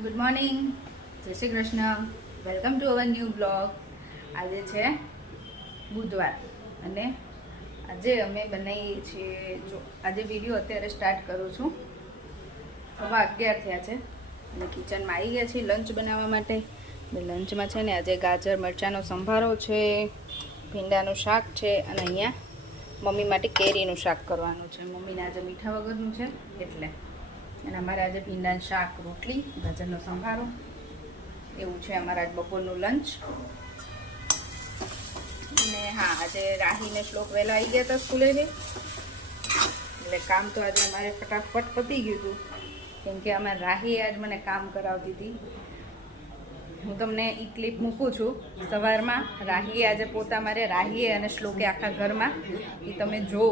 Good morning, જય Shri Krishna. Welcome to our new blog. આજે છે બુધવાર અને આજે અમે બનાવીએ છીએ આજે વિડીયો અત્યારે સ્ટાર્ટ કરું છું. 11:15 થયા છે અને કિચનમાં આવી ગયા છીએ લંચ બનાવવા માટે. લંચમાં છે ને આજે ગાજર મરચાંનો સંભારો છે, ભીંડાનું શાક છે અને અહીંયા મમ્મી માટે કેરીનું શાક કરવાનું છે. મમ્મીને આજે મીઠા વગરનું છે એટલે. અને અમારે આજે ભીંડાનું શાક, રોટલી, ગાજરનો સંભારો એવું છે અમારા આજ બપોરનું લંચ. અને હા, આજે રાહીને શ્લોક વહેલા આવી ગયા હતા સ્કૂલેથી, એટલે કામ તો આજે અમારે ફટાફટ પતી ગયું હતું. કેમ કે અમારે રાહી આજ મને કામ કરાવતી હતી. હું તમને એ ક્લિપ મૂકું છું સવારમાં. રાહીએ આજે પોતા મારે, રાહીએ અને શ્લોકે આખા ઘરમાં, એ તમે જુઓ.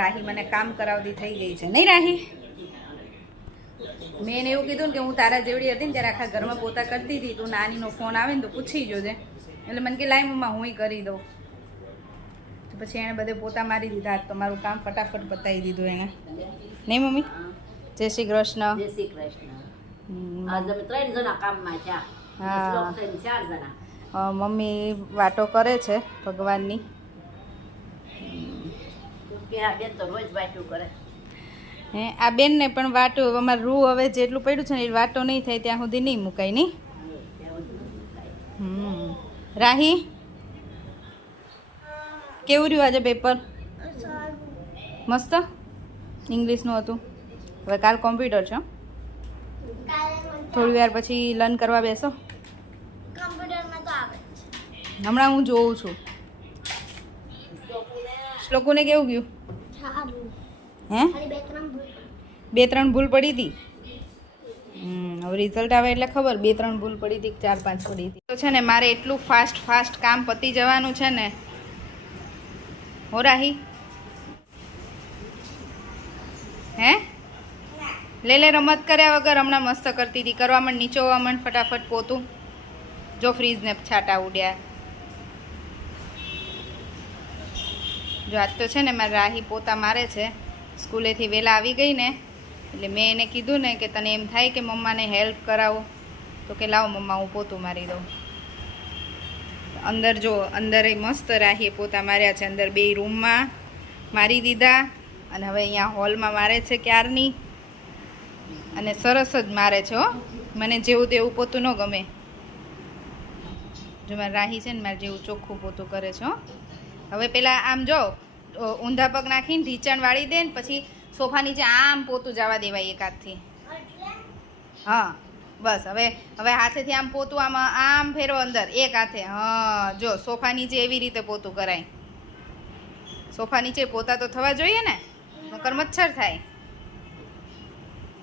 રાહી મને કામ કરાવતી થઈ ગઈ છે, નહીં રાહી? મેં એને એવું કીધું ને કે હું તારા જેવડી હતી ને ત્યારે આખા ઘરમાં પોતા કરતી હતી, તું નાનીનો ફોન આવે ને તો પૂછી જોજે. એટલે મને કે લાય મમ્મા હું કરી દઉં. તો પછી એણે બધે પોતા મારી દીધા. તો મારું કામ ફટાફટ પતાવી દીધું એણે, નહીં મમ્મી? જય શ્રી કૃષ્ણ. જય શ્રી કૃષ્ણ. આજે અમે 3 જણા કામમાં છે. શ્લોક થઈને 4 જણા. મમ્મી વાતો કરે છે ભગવાનની. કે આ બેન તો રોજ વાતું કરે. હે, આ બેનને પણ વાટો અમારે રૂ હવે જેટલું પડ્યું છે ને એ વાટો નહીં થાય ત્યાં સુધી નહીં મુકાય, નહીં? રાહી, કેવું રહ્યું આજે પેપર? મસ્ત ઇંગ્લિશનું હતું. હવે કાલ કોમ્પ્યુટર છે. થોડી વાર પછી લર્ન કરવા બેસો. હમણાં હું જોઉં છું. શ્લોકોને કેવું ગયું? હે, 2-3 ભૂલ પડી હતી. હવે રિઝલ્ટ આવે એટલે ખબર 2-3 ભૂલ પડી હતી, 4-5 પડી હતી. તો છે ને મારે એટલું ફાસ્ટ કામ પતી જવાનું છે ને. હો રાહી, હે લે રમત કર્યા વગર હમણાં મસ્ત કરતી હતી. કરવા માંડ, નીચોવા માંડ ફટાફટ પોતું. જો ફ્રીજને છાંટા ઉડ્યા. જો આજ તો છે ને મારી રાહી પોતા મારે છે. સ્કૂલેથી વહેલા આવી ગઈ ને એટલે મેં એને કીધું ને કે તને એમ થાય કે મમ્માને હેલ્પ કરાવો, તો કે લાવો મમ્મા હું પોતું મારી દઉં. અંદર જો, અંદર મસ્ત રાહીએ પોતા માર્યા છે. અંદર 2 રૂમમાં મારી દીધા અને હવે અહીંયા હોલમાં મારે છે ક્યારની. અને સરસ જ મારે છે હો. મને જેવું તેવું પોતું ન ગમે. જો મારી રાહી છે ને મારે જેવું ચોખ્ખું પોતું કરે છે હો. હવે પેલા આમ જો ઊંધા પગ નાખીને ઢીંચણ વાળી દે ને પછી સોફા નીચે આમ પોતું જવા દેવાય એક હાથથી. હા બસ. હવે હાથેથી આમ પોતું આમ ફેરો અંદર એક હાથે. હા જો સોફા નીચે એવી રીતે પોતું કરાય. સોફા નીચે પોતા તો થવા જોઈએ ને, નકર મચ્છર થાય.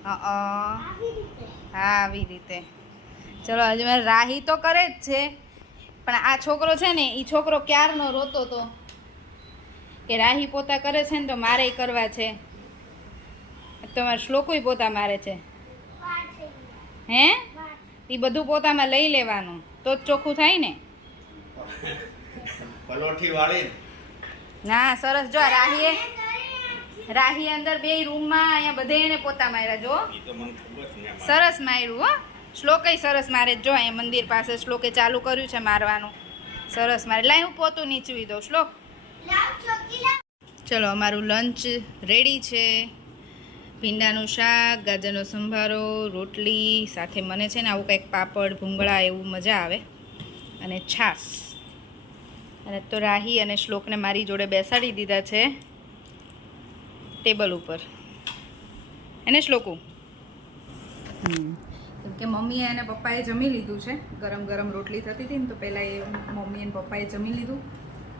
હા આવી રીતે. ચલો હજી મારે રાહી તો કરે જ છે, પણ આ છોકરો છે ને, એ છોકરો ક્યારનો રોતો હતો કે રાહી પોતા કરે છે ને તો મારે કરવા છે. તો મારે શ્લોકોય પોતા મારે છે. હે, એ બધું પોતામાં લઈ લેવાનું તો જ ચોખ્ખું થાય ને. ના સરસ. જો રાહી અંદર 2 રૂમમાં અહીંયા બધે એને પોતા માર્યા. જો સરસ માર્યું હો. શ્લોકય સરસ મારે. જો અહીંયા મંદિર પાસે શ્લોકે ચાલુ કર્યું છે મારવાનું. સરસ મારે. લાય હું પોતું નીચવી દઉં. શ્લોક ચલો, અમારું લંચ રેડી છે. ભીંડાનું શાક, ગાજરનો સંભારો, રોટલી સાથે મને છે ને આવું કંઈક પાપડ, ભૂંગળા એવું મજા આવે, અને છાશ. અને તો રાહી અને શ્લોકને મારી જોડે બેસાડી દીધા છે ટેબલ ઉપર. એને શ્લોકું કેમ કે મમ્મીએ અને પપ્પાએ જમી લીધું છે. ગરમ રોટલી થતી હતી ને તો પહેલાં એ મમ્મી અને પપ્પાએ જમી લીધું.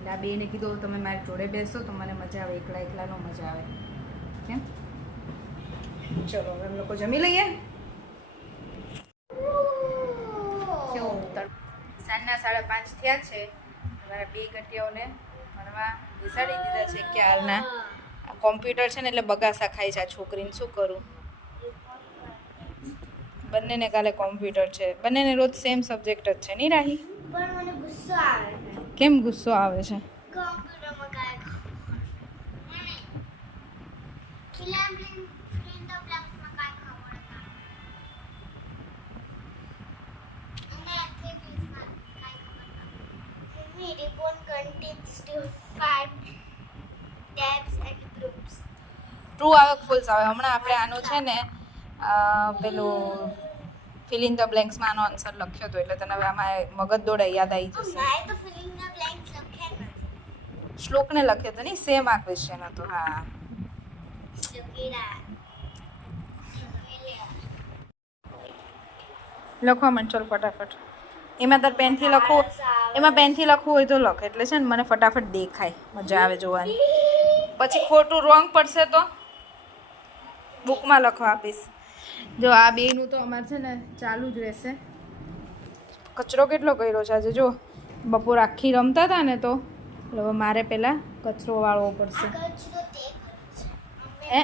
એટલે આ બેને કીધું તમે મારી જોડે બેસો તો મને મજા આવે, એકલા નો મજા આવે. કેમ? ચલો હવે અમે લોકો જમી લઈએ. સાંજના 5:30 થયા છે. મારા 2 ગટિયાઓને ભણવા બેસાડી દીધા છે ક્યારના. આ કોમ્પ્યુટર છે ને એટલે બગાસા ખાય છે આ છોકરીને. શું કરું? બંનેને કાલે કોમ્પ્યુટર છે. બંનેને રોજ સેમ સબ્જેક્ટ જ છે, નહીં રાહી? પણ મને ગુસ્સો આવે છે. કેમ ગુસ્સો આવે છે? કોમ્પ્યુટરમાં કાંઈ ખબર it's to find tabs and groups. True આવે કે ફોલ્સ આવે? હમણાં આપણે આનું છે ને પેલું ફિલ ઇન ધ બ્લેન્ક્સમાં આનો આન્સર લખ્યો હતો એટલે તને હવે આમાં મગજ દોડે યાદ આવી જશે. મારે તો filling the blanks લખ્યા નથી. શ્લોકને લખ્યો હતો ને સેમ આ ક્વેશ્ચન હતો. હા લખેલા. લખવા માંડ ચાલ ફટાફટ. એમાં તાર પેનથી લખવું, એમાં પેનથી લખવું હોય તો લખ, એટલે છે ને મને ફટાફટ દેખાય, મજા આવે જોવાની. પછી ખોટું રોંગ પડશે તો બુકમાં લખવા આપીશ. જો આ બેનું તો અમારે છે ને ચાલુ જ રહેશે. કચરો કેટલો કર્યો છે આજે જો. બપોર આખી રમતા હતા ને તો હવે મારે પહેલાં કચરો વાળવો પડશે. એ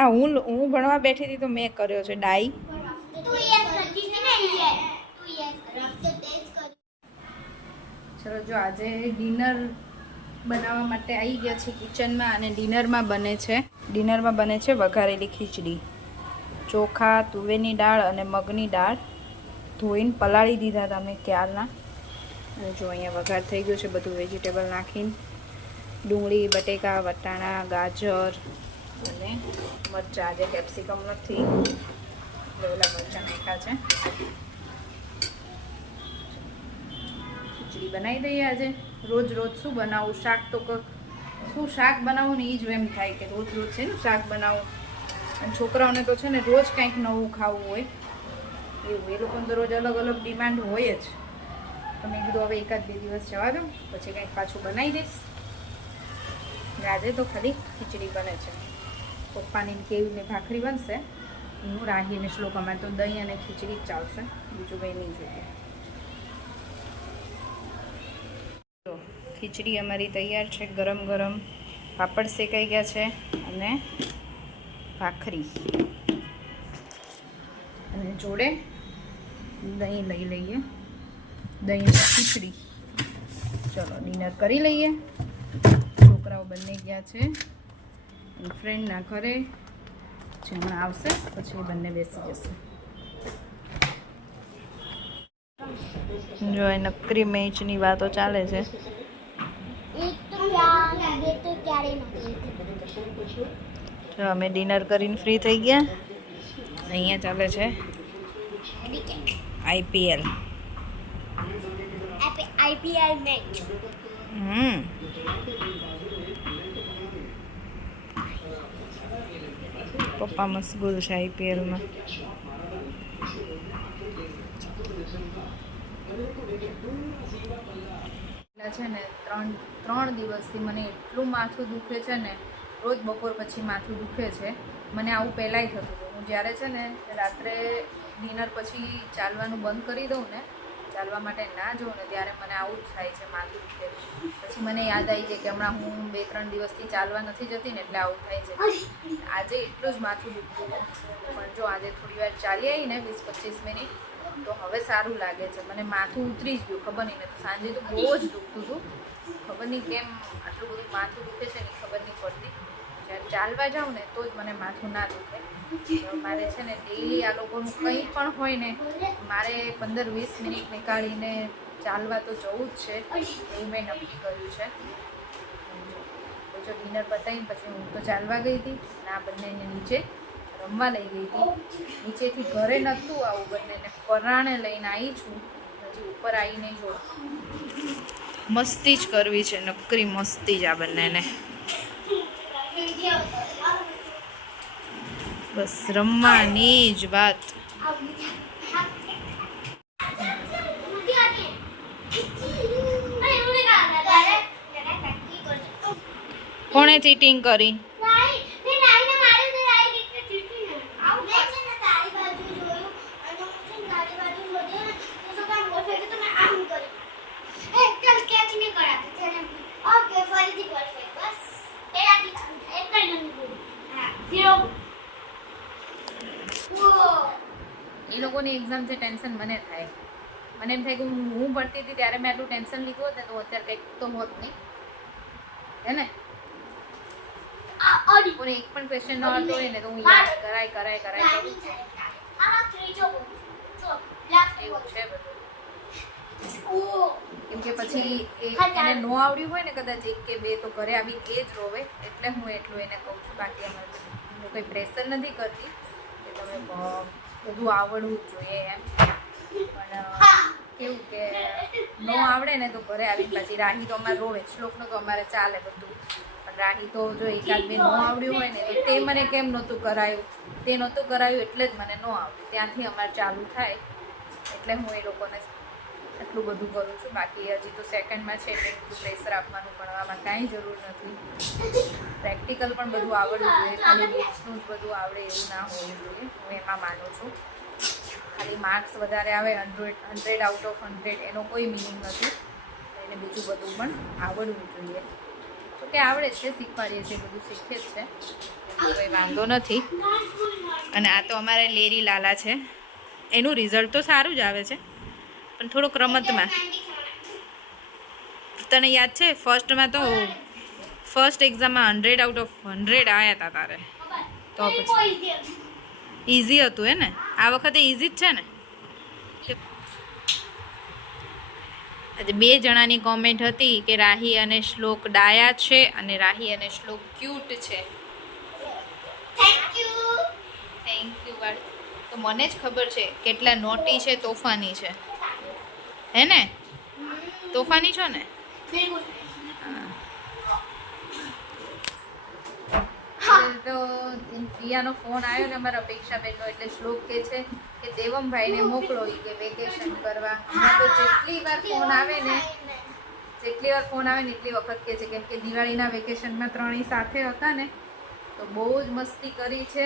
આ હું ભણવા બેઠી હતી તો મેં કર્યો છે ડાઈ. ચલો જો આજે ડિનર બનાવવા માટે આવી ગયા છે કિચનમાં અને ડિનરમાં બને છે વઘારેલી ખીચડી, ચોખા, તુવેરની દાળ અને મગની દાળ ધોઈને પલાળી દીધા હતા મેં ક્યારના. અને જો અહીંયા વઘાર થઈ ગયો છે બધું વેજીટેબલ નાખીને, ડુંગળી, બટેકા, વટાણા, ગાજર અને મરચાં. આજે કેપ્સિકમ નથી એટલે ઓલા મરચાં નાખ્યા છે. ખીચડી બનાવી દઈએ આજે. રોજ શું બનાવું? શાક તો શું શાક બનાવું ને એ જ એમ થાય કે રોજ છે ને શાક બનાવું. અને છોકરાઓને તો છે ને રોજ કંઈક નવું ખાવું હોય એવું. એ લોકોને તો રોજ અલગ અલગ ડિમાન્ડ હોય જ. તો મેં કીધું હવે 1-2 દિવસ જવા દઉં પછી કંઈક પાછું બનાવી દઈશ. આજે તો ખાલી ખીચડી બને છે. પપ્પાની કેવીને ભાખરી બનશે. હું રાહી અને શ્લોક અમારે તો દહીં અને ખીચડી જ ચાલશે, બીજું કંઈ નહીં જોઈએ. ખીચડી અમારી તૈયાર છે, ગરમ ગરમ. પાપડ શેકાઈ ગયા છે અને ભાખરી અને જોડે દહીં લઈ લઈએ, દહીં અને ખીચડી. ચલો ડિનર કરી લઈએ. છોકરાઓ બંને ગયા છે ફ્રેન્ડના ઘરે, જે હમણાં આવશે પછી એ બંને બેસી જશે. જો એ નકરી મેચની વાતો ચાલે છે. ચલો અમે ડિનર કરીને ફ્રી થઈ ગયા. અહીંયા ચાલે છે IPL મેચ. પપ્પા મશગુલ છે IPLમાં. છે ને 3 દિવસથી મને એટલું માથું દુખે છે ને, રોજ બપોર પછી માથું દુખે છે. મને આવું પહેલાંય થતું હતું. હું જ્યારે છે ને રાત્રે ડિનર પછી ચાલવાનું બંધ કરી દઉં ને, ચાલવા માટે ના જાઉં ને, ત્યારે મને આવું જ થાય છે, માથું દુખે. પછી મને યાદ આવી જાય કે હમણાં હું 2-3 દિવસથી ચાલવા નથી જતી ને એટલે આવું થાય છે. આજે એટલું જ માથું દુખતું હતું, પણ જો આજે થોડી વાર ચાલી આવી ને 20-25 મિનિટ તો હવે સારું લાગે છે. મને માથું ઉતરી જ ગયું, ખબર નહીં. નથી સાંજે તો બહુ જ દુખતું હતું, ખબર નહીં કેમ આટલું બધું માથું દુખે છે ને ખબર નહીં પડતી. જ્યારે ચાલવા જાઉં ને તો જ મને માથું ના દુખે. મારે છે ને ડેઈલી આ લોકોનું કંઈ પણ હોય ને મારે 15-20 મિનિટ નીકાળીને ચાલવા તો જવું જ છે, એવું મેં નક્કી કર્યું છે. જો ડિનર પતાવીને પછી હું તો ચાલવા ગઈ હતી અને આ બંનેને નીચે રમવા લઈ ગઈ હતી. નીચેથી ઘરે નહોતું આવું, બંનેને પરાણે લઈને આવી છું. હજી ઉપર આવીને જો મસ્તી જ કરવી છે, નકરી મસ્તી જ આ બંનેને. બસ રમવાની જ વાત. કોણે ચીટિંગ કરી? એ લોકોની એક્ઝામ છે, ટેન્શન મને થાય. મને એમ થાય કે હું ભણતી હતી ત્યારે મેં આટલું ટેન્શન લીધું હોત ને તો અત્યારે કંઈક તો હોત નહીં, હે ને? કોઈ એક પણ ક્વેશ્ચન ન આવતો હોય ને તો હું યાદ કરાય કરું છું. એવું છે બધું. કેમ કે કે પછી એને ન આવડ્યું હોય ને કદાચ એક કે બે તો ઘરે આવી એ જ રોવે, એટલે હું એટલું એને કહું છું. બાકી અમારે હું કંઈ પ્રેશર નથી કરતી કે તમે બધું આવડવું જ જોઈએ એમ. પણ કેવું કે ન આવડે ને તો ઘરે આવીને પછી રાહી તો અમારે રોવે, શ્લોકનું તો અમારે ચાલે બધું. પણ રાહી તો જો એકાદ બે ન આવડ્યું હોય ને તો તે મને કેમ નહોતું કરાયું, તે નહોતું કરાયું એટલે જ મને ન આવડ્યું, ત્યાંથી અમારે ચાલુ થાય. એટલે હું એ લોકોને એટલું બધું કરું છું. બાકી હજી તો સેકન્ડમાં છે એટલે બધું પ્રેશર આપવાનું ભણવામાં કાંઈ જરૂર નથી. પ્રેક્ટિકલ પણ બધું આવડવું જોઈએ, ખાલી બુક્સનું જ બધું આવડે એવું ના હોવું જોઈએ, હું એમાં માનું છું. ખાલી માર્ક્સ વધારે આવે 100 આઉટ ઓફ 100 એનો કોઈ મિનિંગ નથી. એને બીજું બધું પણ આવડવું જોઈએ. તો કે આવડે છે, શીખવાડીએ છીએ, બધું શીખે જ છે, કોઈ વાંધો નથી. અને આ તો અમારે લેરી લાલા છે, એનું રિઝલ્ટ તો સારું જ આવે છે પણ થોડુંક રમતમાં. તને યાદ છે ફર્સ્ટમાં તો ફર્સ્ટ એક્ઝામમાં 100 આઉટ ઓફ 100 આવ્યા હતા તારે, તો પછી ઇઝી હતું હે ને? આ વખતે ઇઝી જ છે ને? આજે 2 જણાની કોમેન્ટ હતી કે રાહી અને શ્લોક ડાયા છે અને રાહી અને શ્લોક ક્યુટ છે. Thank you. તો મને જ ખબર છે કેટલા નોટી છે, તોફાની છે, હે ને? તોફાની છો ને? તો પ્રિયાનો ફોન આવ્યો ને અમારા અપેક્ષાબેનનો, એટલે શ્લોક કહે છે કે દેવમભાઈને મોકલો ઈ કે વેકેશન કરવા. હમણાં તો જેટલી વાર ફોન આવે ને એટલી વખત કહે છે, કેમ કે દિવાળીના વેકેશનમાં ત્રણેય સાથે હતા ને તો બહુ જ મસ્તી કરી છે.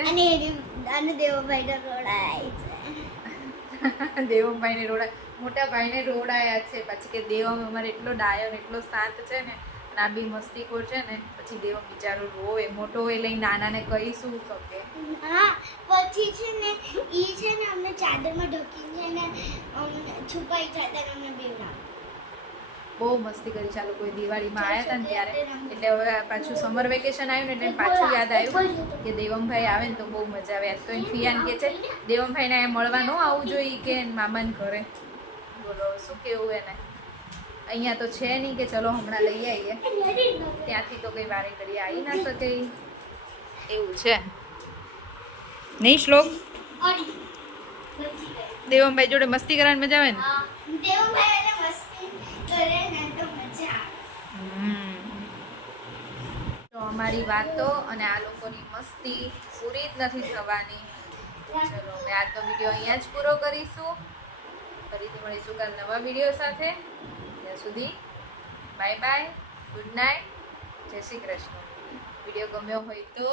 અને દેવભાઈ રોડાય છે. દેવમભાઈને મોટા ભાઈને રોડાયા છે. પછી કે દેવમ અમારે એટલો ડાયો ને એટલો શાંત છે ને, અને આ બી મસ્તીખોર છે ને, પછી દેવમ બિચારો રોવે. મોટો એ લઈ નાનાને કહી શું શકે. હા, પછી છે ને ઈ છે ને અમને ચાદરમાં ઢોકીને ને છુપાઈ જતા અમને બેવડા. બહુ મસ્તી કરી ચાલુ કોઈ દિવાળીમાં આવ્યા હતા ને ત્યારે. એટલે હવે પાછું સમર વેકેશન આવ્યું ને એટલે પાછું યાદ આવ્યું કે દેવમભાઈ આવે ને તો બહુ મજા આવે. તો એમ ફિયાન કહે છે દેવમભાઈને અહીંયા મળવા ન આવવું જોઈએ કે મામાને ઘરે. બોલો શું કેવું એને? અહીંયા તો છે નહીં કે ચલો હમણાં લઈ આવીએ, ત્યાંથી તો કઈ વારે ઘડી આવી ના શકે એવું છે નહીં શ્લોક? દેવમભાઈ જોડે મસ્તી કરવાની મજા આવે ને? દેવભાઈ એને મસ્તી કરે ને તો મજા આવે. તો અમારી વાતો અને આ લોકોની મસ્તી પૂરી જ નથી થવાની. ચલો હવે આજનો વિડીયો અહીંયા જ પૂરો કરીશું. ફરીથી મળીશું કાલ નવા વિડીયો સાથે. ત્યાં સુધી બાય બાય, ગુડ નાઇટ, જય શ્રી કૃષ્ણ. વિડીયો ગમ્યો હોય તો